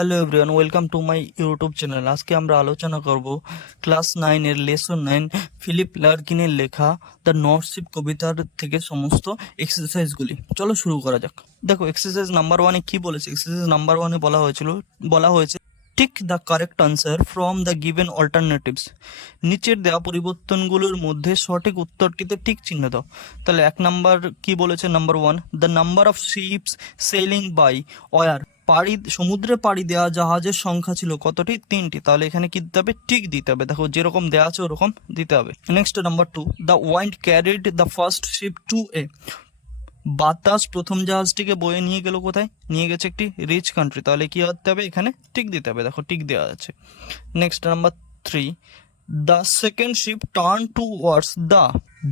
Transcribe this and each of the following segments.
Hello everyone, welcome to my YouTube channel. আজকে আমরা আলোচনা করব ক্লাস 9 এর লেসন 9 ফিলিপ লার্কিনের লেখা দ্য নর্থশিপ কবিতার থেকে সমস্ত এক্সারসাইজগুলি। চলো শুরু করা যাক। দেখো, এক্সারসাইজ নাম্বার 1-এ কি বলেছে? এক্সারসাইজ নাম্বার 1-এ বলা হয়েছে tick the correct answer from the given alternatives. নিচের দেওয়া পরিবর্তনগুলোর মধ্যে সঠিক উত্তরটিতে টিক চিহ্ন দাও। তাহলে 1 নাম্বার কি বলেছে? Number 1, the number of ships sailing by war. সমুদ্রে পাড়ি দেওয়া জাহাজের সংখ্যা ছিল কতটি? 3টি। তাহলে এখানে কি দিতে হবে? টিক দিতে হবে। দেখো, যেরকম দেওয়া আছে ওরকম দিতে হবে। Next number 2, the wind carried the first ship to A. বাতাস প্রথম জাহাজটিকে বয়ে নিয়ে গেল কোথায়? নিয়ে গেছে একটি রিচ কান্ট্রি। তাহলে কি করতে হবে? এখানে টিক দিতে হবে। দেখো, টিক দেওয়া আছে। Next number 3, the second ship turn towards the.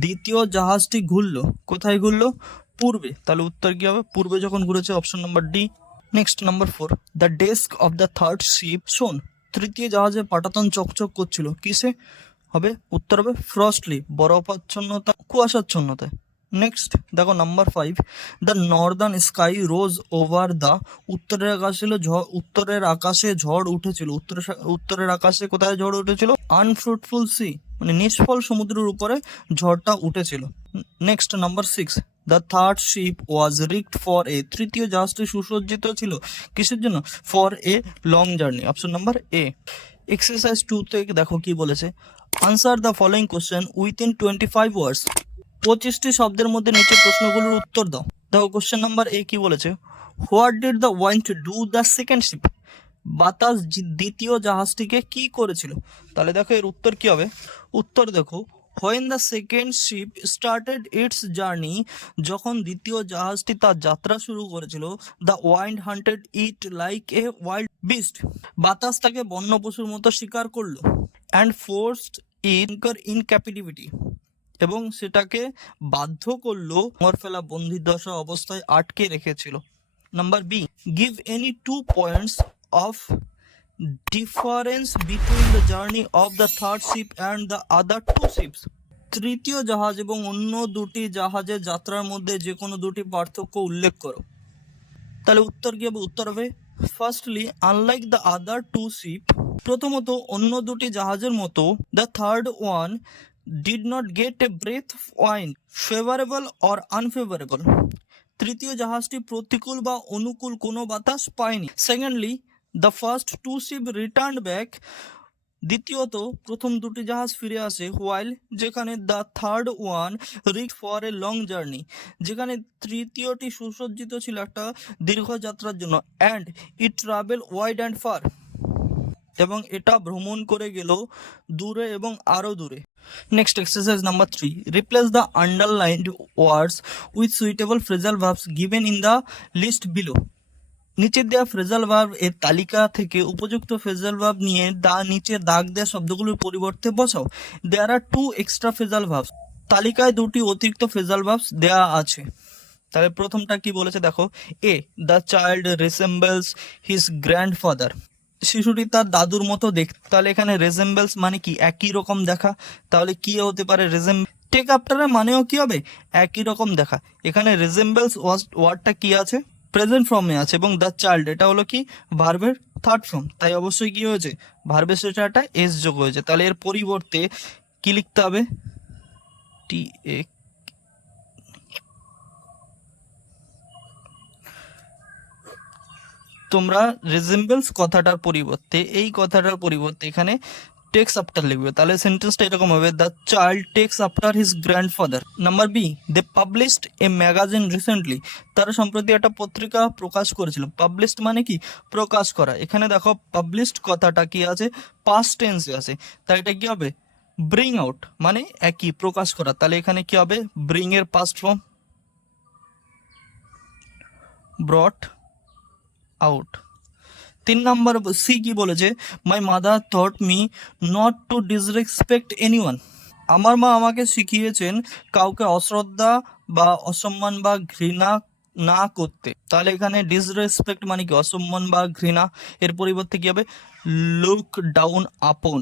দ্বিতীয় জাহাজটি ঘুরলো কোথায়? ঘুরলো পূর্বে। তাহলে উত্তর কি হবে? পূর্বে যখন ঘুরেছে, option number D. Next number 4, the desk of the third ship শোন। তৃতীয় জাহাজে পাটাতন চকচক করছিল কিসে? হবে উত্তর হবে ফ্রস্টলি, বরফাচ্ছন্নতা, কুয়াশাচ্ছন্নতায়। নেক্সট দেখো, number 5, the Northern sky rose over the. উত্তরের আকাশে ঝড় উঠেছিল। উত্তরের আকাশে কোথায় ঝড় উঠেছিল? আনফ্রুটফুল সি, মানে নিষ্ফল সমুদ্রের উপরে ঝড়টা উঠেছিল। Next number 6, the third ship was rigged for a. তৃতীয় জাহাজটি সুসজ্জিত ছিল কিসের জন্য? For a long journey, option number A. Exercise 2 থেকে দেখো কি বলেছে, answer the following question within 25 ওয়ার্ডস। 25টি শব্দের মধ্যে নিচের প্রশ্নগুলোর উত্তর দাও। দেখো, কোশ্চেন নাম্বার এ কি বলেছে, what did the wind do the second sheep. বাতাস দ্বিতীয় জাহাজটিকে কি করেছিল? তাহলে দেখো এর উত্তর কি হবে? উত্তর দেখো, when the second ship started its journey, যখন দ্বিতীয় জাহাজটি তার যাত্রা শুরু করেছিল, the wind hunted it like a wild beast, বাতাস তাকে বন্য পশুর মতো শিকার করলো, and forced it in captivity, এবং সেটাকে বাধ্য করলো, ফেলা বন্দিদশা অবস্থায় আটকে রেখেছিল। Number B, give any 2 points of difference between the journey of the third ship and the other 2 ships. তৃতীয় জাহাজ এবং অন্য দুটি জাহাজের যাত্রার মধ্যে যে কোনো দুটি পার্থক্য উল্লেখ করো। তাহলে উত্তর কি হবে? উত্তর হবে firstly, unlike the other 2 ship. প্রথমত, অন্য দুটি জাহাজের মতো, the third one did not get a breath of wind favourable or unfavourable. তৃতীয় জাহাজটি প্রতিকূল বা অনুকূল কোনো বাতাস পায়নি। Secondly, the first 2 ship return back. দ্বিতীয়ত, প্রথম দুটি জাহাজ ফিরে আসে। হোয়াইল, যেখানে the third one reach for a long journey, যেখানে তৃতীয়টি সুসজ্জিত ছিল একটা দীর্ঘ যাত্রার জন্য। And it travel wide and far, এবং এটা ভ্রমণ করে গেল দূরে এবং আরও দূরে। Next exercise number 3, replace the underlined words with suitable phrasal verbs given in the list below. নিচের দেওয়া ফ্রেজাল ভার্ব এর তালিকা থেকে উপযুক্ত ফ্রেজাল ভার্ব নিয়ে নিচের দাগ দেওয়া শব্দগুলোর পরিবর্তে বসাও। দেয়ার আর 2 এক্সট্রা ফ্রেজাল ভার্বস। তালিকায় 2টি অতিরিক্ত ফ্রেজাল ভার্বস দেওয়া আছে। তাহলে প্রথমটা কি বলেছে দেখো, এ, the child resembles his grandfather. শিশুটি তার দাদুর মতো দেখতে। তাহলে এখানে রেজেম্বলস মানে কি? একই রকম দেখা। তাহলে কি হতে পারে? টেক আফটারের মানেও কি হবে? একই রকম দেখা। এখানে রেজেম্বলস ওয়ার্ডটা কি আছে? প্রেজেন্ট ফর্মে আছে, এবং দ্য চাইল্ড এটা হলো কি? ভার্বের থার্ড ফর্ম। তাই অবশ্যই কি হয়েছে? ভার্বের সেটা একটা এস যোগ হয়েছে। তাহলে এর পরিবর্তে কি লিখতে হবে? টি এ। তোমরা রেজেম্বলস কথাটার পরিবর্তে, এই কথাটার পরিবর্তে এখানে টেক্স আফটার লিখবে। তাহলে সেন্টেন্সটা এরকম হবে, the child takes after his grandfather. Number B, they published a magazine recently. তারা সম্প্রতি একটা পত্রিকা প্রকাশ করেছিল। পাবলিশড মানে কি? প্রকাশ করা। এখানে দেখো, পাবলিশড কথাটা কি আছে? পাস্ট টেন্সে আছে। তাই এটা কি হবে? ব্রিং আউট, মানে একই, প্রকাশ করা। তাহলে এখানে কি হবে? ব্রিং এর past form brought out. 3 number C কি বলেছে, my mother thought me not to disrespect anyone. আমার মা আমাকে শিখিয়েছেন কাউকে অশ্রদ্ধা বা অসম্মান বা ঘৃণা না করতে। তাহলে এখানে ডিসরেসপেক্ট মানে কি? অসম্মান বা ঘৃণা। এর পরিবর্তে কি হবে? Look down upon.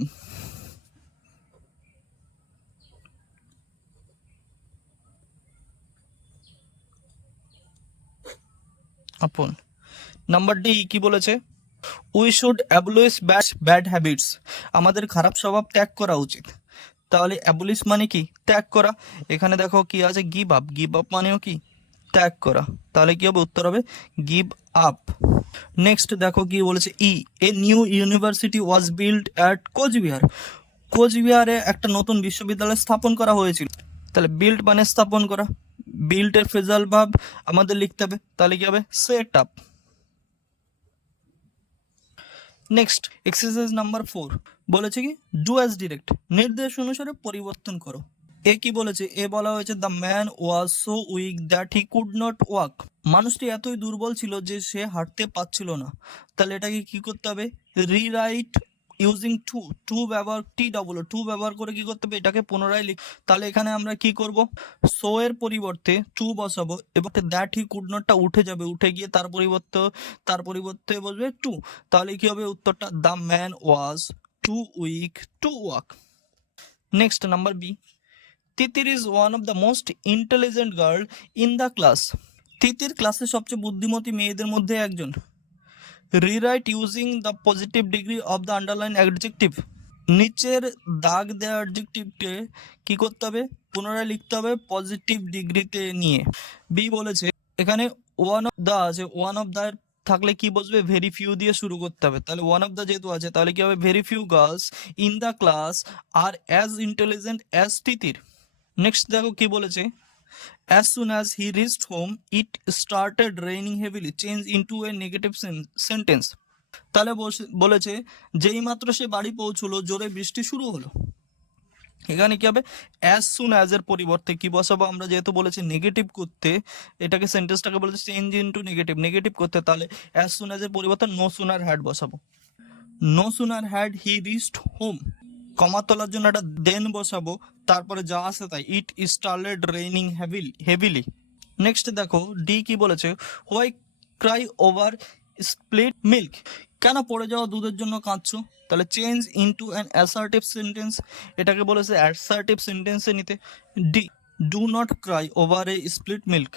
আপন। নাম্বার ডি কি বলেছে, we should abolish bad habits, আমাদের খারাপ স্বভাব ত্যাগ করা উচিত। তাহলে অ্যাবলিশ মানে কি? ত্যাগ করা। এখানে দেখো কি আছে, গিভ আপ। গিভ আপ মানেও কি? ত্যাগ করা। তাহলে কি হবে? উত্তর হবে গিভ আপ। নেক্সট দেখো কি বলেছে, a new university was build at Coochbehar. কোচবিহারে একটা নতুন বিশ্ববিদ্যালয় স্থাপন করা হয়েছিল। তাহলে বিল্ড মানে স্থাপন করা, বিল্ড এর ফ্রেজাল ভার্ব আমাদের লিখতে হবে, তাহলে কি হবে? Set up. Next exercise number 4 বলেছে কি, ডু অ্যাজ ডিরেক্ট, নির্দেশ অনুসারে পরিবর্তন করো। এ কি বলেছে? এ বলা হয়েছে the man was so weak that he could not walk, মানুষটি এতই দুর্বল ছিল যে সে হাঁটতে পারছিল না। তাহলে এটাকে কি করতে হবে? রিরাইট ইউজিং টু ব্যবহার, টু ব্যবহার করে কি করতে হবে? এটাকে পুনরায় লিখ। তাহলে এখানে আমরা কি করব? সো এর পরিবর্তে টু বসাবো এবং দ্যাট হি কুড নটটা উঠে যাবে, উঠে গিয়ে তার পরিবর্তে বসবে টু। তাহলে কি হবে উত্তরটা? The man was too weak to walk. Next number B, Titir is one of the most intelligent girl in the class. Titir ক্লাসের সবচেয়ে বুদ্ধিমতী মেয়েদের মধ্যে একজন। Rewrite using the positive degree of the underline adjective, নিচের দাগ দেওয়া অ্যাডজেক্টিভকে কি করতে হবে? পুনরায় লিখতে হবে পজিটিভ ডিগ্রিতে নিয়ে। বি বলেছে এখানে ওয়ান অফ দ্য আছে, ওয়ান অফ দ্য থাকলে কি বসবে? ভেরি ফিউ দিয়ে শুরু করতে হবে। তাহলে ওয়ান অফ দ্য যেহেতু আছে তাহলে কি হবে? Very few girls in the class are as intelligent as Titir. Next দেখো কি বলেছে, as soon as he reached home it started raining heavily, change into a negative sentence। তাহলে বলেছে যেই মাত্র সে বাড়ি পৌঁছলো জোরে বৃষ্টি শুরু হলো। এখানে কি হবে? অ্যাজ সুন অ্যাজ এর পরিবর্তে কি বসাবো আমরা? যেহেতু বলেছে নেগেটিভ করতে, এটাকে সেন্টেন্সটাকে বলেছে চেঞ্জ ইনটু নেগেটিভ করতে, তাহলে অ্যাজ সুন অ্যাজ এর পরিবর্তে নো সুনার হ্যাড বসাবো। No sooner had he reached home, comma তোলার জন্য একটা দেন বসাবো, তারপরে যা আসে তাই। It started raining heavily. Next দেখো ডি কি বলেছে, why cry over split milk, কেন পড়ে যাওয়া দুধের জন্য কাঁদছো? তাহলে change into an assertive sentence, এটাকে বলেছে অ্যাসার্টিভ সেন্টেন্সে নিতে। D, do not cry over a split milk.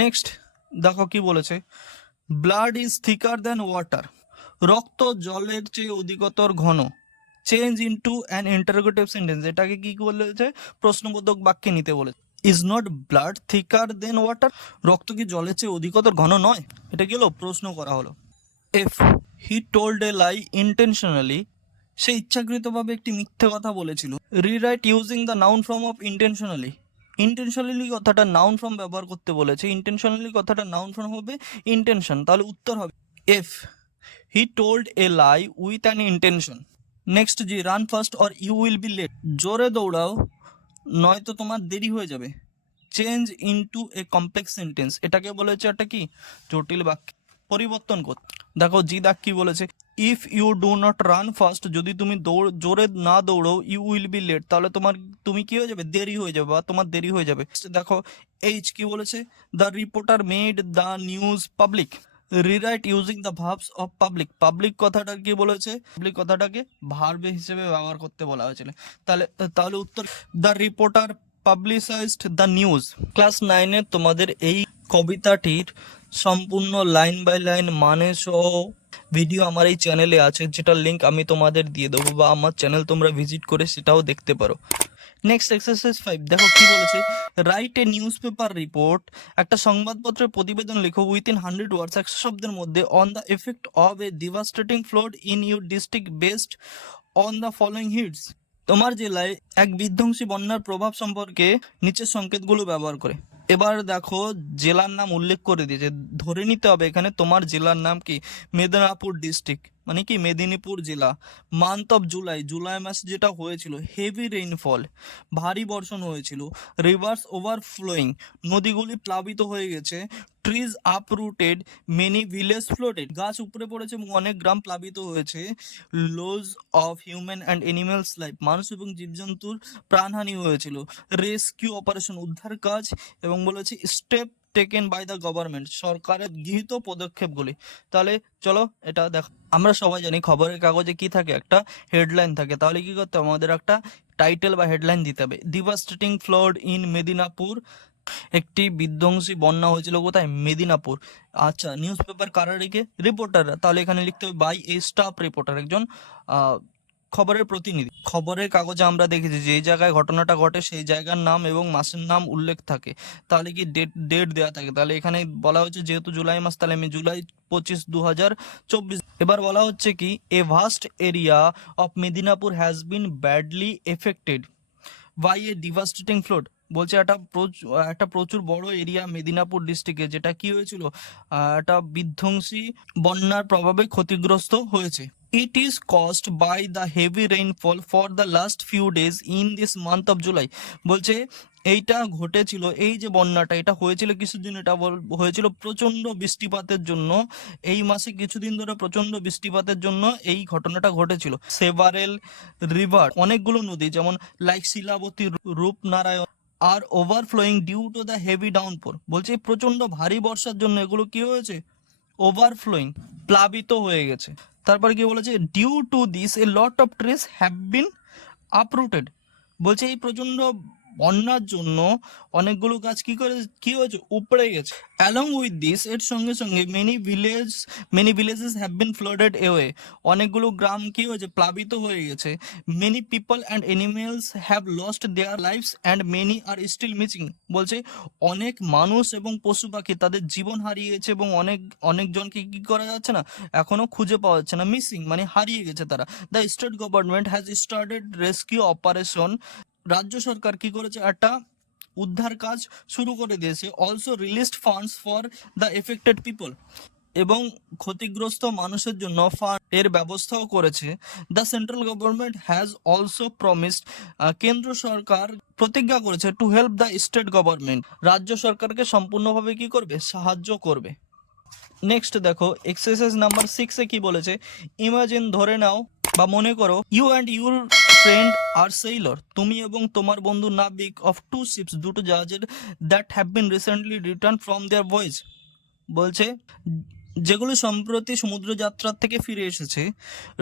Next দেখো কি বলেছে, ব্লাড ইজ থিকার দ্যান ওয়াটার, রক্ত জলের চেয়ে অধিকতর ঘন। Change into an interrogative sentence, এটাকে কি বলেছে? প্রশ্নবোধক বাক্যে নিতে বলেছে। Is not blood thicker than water, রক্ত কি জলের চেয়ে অধিকতর ঘন নয়? এটা কি হলো? প্রশ্ন করা হলো। F, he told a lie intentionally, সে ইচ্ছাকৃতভাবে একটি মিথ্যে কথা বলেছিল। Rewrite using the noun form of intentionally, intentionally কথাটা নাউন ফর্ম ব্যবহার করতে বলেছে, ইন্টেনশনালি কথাটা নাউন ফর্ম হবে ইন্টেনশন। তাহলে উত্তর হবে F, he told a lie with an intention. Next G, run fast or you will be late, জোরে দৌড়াও নয়তো তোমার দেরি হয়ে যাবে। Change into a complex sentence, এটাকে বলেছে একটা কি? জটিল বাক্য পরিবর্তন করতে। দেখো জি দাগ কি বলেছে, if you do not run fast, যদি তুমি জোরে না দৌড়ো, ইউ উইল বি লেট, তাহলে তুমি কি হয়ে যাবে? দেরি হয়ে যাবে, বা তোমার দেরি হয়ে যাবে। দেখো এইচ কি বলেছে, the reporter made the news public. Rewrite using the verbs of public, public কথাটা কি বলেছে? পাবলিক কথাটাকে ভার্ব হিসেবে ব্যবহার করতে বলা হয়েছিল। তাহলে উত্তর, the reporter publicized the news. Class 9-এ তোমাদের এই কবিতাটির সম্পূর্ণ লাইন বাই লাইন মানে সহ ভিডিও আমার এই চ্যানেলে আছে, যেটার লিঙ্ক আমি তোমাদের দিয়ে দেবো, বা আমার চ্যানেল তোমরা ভিজিট করে সেটাও দেখতে পারো। নেক্সট এক্সারসাইজ 5 দেখো কি বলেছে, write a news paper report, একটা সংবাদপত্রের প্রতিবেদন লেখো উইথিন 100 ওয়ার্ডস, 100 শব্দের মধ্যে, on the effect of a devastating flood in your district based on the following hints. তোমার জেলায় এক বিধ্বংসী বন্যার প্রভাব সম্পর্কে নিচের সংকেতগুলো ব্যবহার করে। এবার দেখো জেলার নাম উল্লেখ করে দিয়েছে, ধরে নিতে হবে এখানে তোমার জেলার নাম কি? মেদিনীপুর ডিস্ট্রিক্ট মানে কি? মেদিনীপুর জেলা। মান্থ অফ জুলাই, জুলাই মাসে যেটা হয়েছিল, হেভি রেইনফল, ভারী বর্ষণ হয়েছিল। রিভার্স ওভারফ্লোয়িং, নদীগুলি প্লাবিত হয়ে গেছে। Trees uprooted, many villages floated, গাছ উপড়ে পড়েছে এবং অনেক গ্রাম প্লাবিত হয়েছে। Loss of human and animals life, মানুষ এবং জীবজন্তুর প্রাণহানি হয়েছিল। রেস্কিউ অপারেশন, উদ্ধার কাজ, এবং বলেছে step taken by the government, সরকারের গৃহীত পদক্ষেপগুলি। তাহলে চলো এটা দেখো, আমরা সবাই জানি খবরের কাগজে কি থাকে? একটা হেডলাইন থাকে। তাহলে কি করতে হবে? আমাদের একটা টাইটেল বা হেডলাইন দিতে হবে। ডিভাস্টেটিং ফ্লাড ইন মেদিনীপুর, একটি বিধ্বংসী বন্যা হয়েছিল কোথায়? মেদিনীপুর। আচ্ছা, নিউজ পেপার কারা রেখে? রিপোর্টাররা। তাহলে এখানে লিখতে হবে বাই এ স্টাফ রিপোর্টার, একজন খবরের প্রতিনিধি। খবরের কাগজে আমরা দেখেছি যে এই জায়গায় ঘটনাটা ঘটে সেই জায়গার নাম এবং মাসের নাম উল্লেখ থাকে। তাহলে কি ডেট দেওয়া থাকে। তাহলে এখানে বলা হচ্ছে যেহেতু জুলাই মাস, তাহলে আমি জুলাই 25, 2024। এবার বলা হচ্ছে কি, a vast area of Medinipur has been badly affected by a devastating flood. বলছে একটা প্রচুর বড় এরিয়া মেদিনীপুর ডিস্ট্রিক্টে যেটা কি হয়েছিল, একটা বিধ্বংসী বন্যার প্রভাবে ক্ষতিগ্রস্ত হয়েছে। It is caused by the heavy rainfall for the last few days in this month of July. বলছে এইটা ঘটেছিল, এই যে বন্যাটা এটা হয়েছিল কিছুর জন্য, এটা হয়েছিল প্রচন্ড বৃষ্টিপাতের জন্য। এই মাসে কিছুদিন ধরে প্রচন্ড বৃষ্টিপাতের জন্য এই ঘটনাটা ঘটেছিল। সেভারেল রিভার, অনেকগুলো নদী যেমন like Shilabati, Rupnarayan are overflowing due to the heavy downpour. বলছে এই প্রচন্ড ভারী বর্ষার জন্য এগুলো কি হয়েছে? ওভারফ্লোয়িং, প্লাবিত হয়ে গেছে। তারপর কি বলেছে? Due to this a lot of trees have been uprooted. বলছে এই প্রচন্ড বন্যার জন্য অনেকগুলো গাছ কি হয়েছে? উপড়ে গেছে। অ্যালং উইথ দিস, এর সঙ্গে সঙ্গে many villages have been flooded away. অনেকগুলো গ্রাম কি হয়েছে? প্লাবিত হয়ে গেছে। Many people and animals have lost their lives and many are still missing. বলছে অনেক মানুষ এবং পশু পাখি তাদের জীবন হারিয়েছে এবং অনেকজনকে কি করা যাচ্ছে না, এখনো খুঁজে পাওয়া যাচ্ছে না। মিসিং মানে হারিয়ে গেছে তারা। The state government has started rescue operation. রাজ্য সরকার কি করেছে? একটা উদ্ধার কাজ শুরু করে দিয়েছে। Also released funds for the affected people, এবং ক্ষতিগ্রস্ত মানুষের জন্য ফান্ড এর ব্যবস্থাও করেছে। The central government has also promised, কেন্দ্র সরকার প্রতিজ্ঞা করেছে, to help the state government, রাজ্য সরকারকে সম্পূর্ণভাবে কি করবে? সাহায্য করবে। নেক্সট দেখো এক্সারসাইজ নাম্বার 6 এ কি বলেছে? ইমাজিন, ধরে নাও বা মনে করো, you and your friend are sailor, তুমি এবং তোমার বন্ধু নাবিক অফ টু শিপস, দুটো জাহাজের, that have been recently return from their voyage. বলছে যেগুলো সম্প্রতি সমুদ্রযাত্রার থেকে ফিরে এসেছে।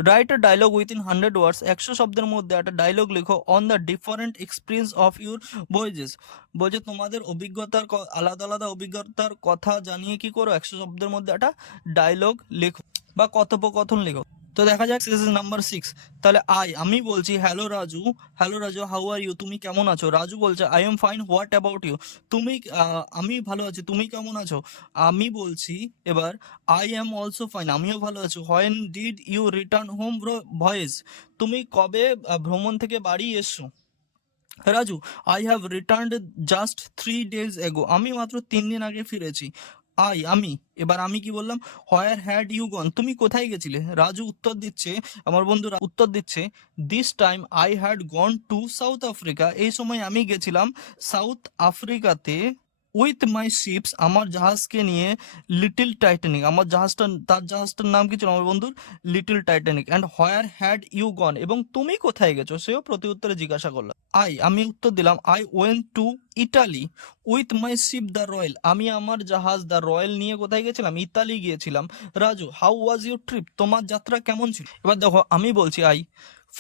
Write a dialogue within 100 words, 100 শব্দের মধ্যে একটা ডায়লগ লেখো on the different experience of your voyages. বলছে তোমাদের অভিজ্ঞতার আলাদা আলাদা অভিজ্ঞতার কথা জানিয়ে কি করো? 100 শব্দের মধ্যে একটা ডায়লগ লেখো বা কথোপকথন লেখো। তো দেখা যাক নাম্বার 6। তাহলে আমি বলছি hello Raju, how are you, তুমি কেমন আছো? রাজু বলছে I am fine, what about you, তুমি আমি ভালো আছি, তুমি কেমন আছো? আমি বলছি এবার আই অ্যাম অলসো ফাইন, আমিও ভালো আছি। When did you return home voyage, তুমি কবে ভ্রমণ থেকে বাড়ি এসছো? Raju I have returned just 3 days ago, আমি মাত্র 3 দিন আগে ফিরেছি। আমি এবার আমি কি বললাম? হোয়ার হ্যাড ইউ গন, তুমি কোথায় গেছিলে? রাজু উত্তর দিচ্ছে, আমার বন্ধুরা উত্তর দিচ্ছে, this time I had gone to south Africa, এই সময় আমি গেছিলাম সাউথ আফ্রিকাতে। উইথ মাই শিপস, আমার জাহাজকে নিয়ে। লিটল টাইটানিক, তার জাহাজটার নাম কি ছিল আমার বন্ধুর? Little Titanic. And where had you gone, এবং তুমি কোথায় গেছো? সেও প্রতি উত্তরে জিজ্ঞাসা করলো। আমি উত্তর দিলাম I went to Italy with my ship the Royal, আমি আমার জাহাজ দ্য রয়্যাল নিয়ে কোথায় গেছিলাম? ইতালি গিয়েছিলাম। Raju how was your trip, তোমার যাত্রা কেমন ছিল? এবার দেখো আমি বলছি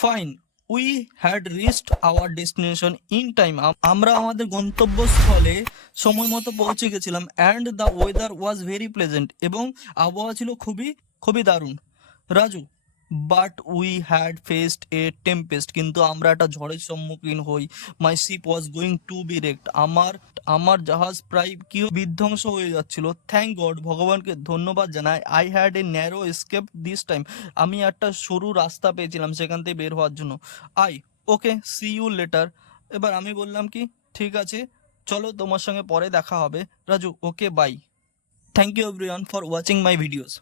fine, we had reached our destination in time, আমরা আমাদের গন্তব্যস্থলে সময় মতো পৌঁছে গেছিলাম। And the weather was very pleasant, এবং আবহাওয়া ছিল খুবই খুবই দারুণ। Raju but we had faced a tempest, কিন্তু আমরা একটা ঝড়ের সম্মুখীন হই। My ship was going to be wrecked, আমার জাহাজ প্রায় কি বিধ্বংস হয়ে যাচ্ছিল। থ্যাংক গড, ভগবানকে ধন্যবাদ জানাই। I had a narrow escape this time, আমি একটা সরু রাস্তা পেয়েছিলাম সেখান থেকে বের হওয়ার জন্য। ওকে সি ইউ লেটার, এবার আমি বললাম কি ঠিক আছে, চলো তোমার সঙ্গে পরে দেখা হবে। Raju okay bye. Thank you everyone for watching my videos.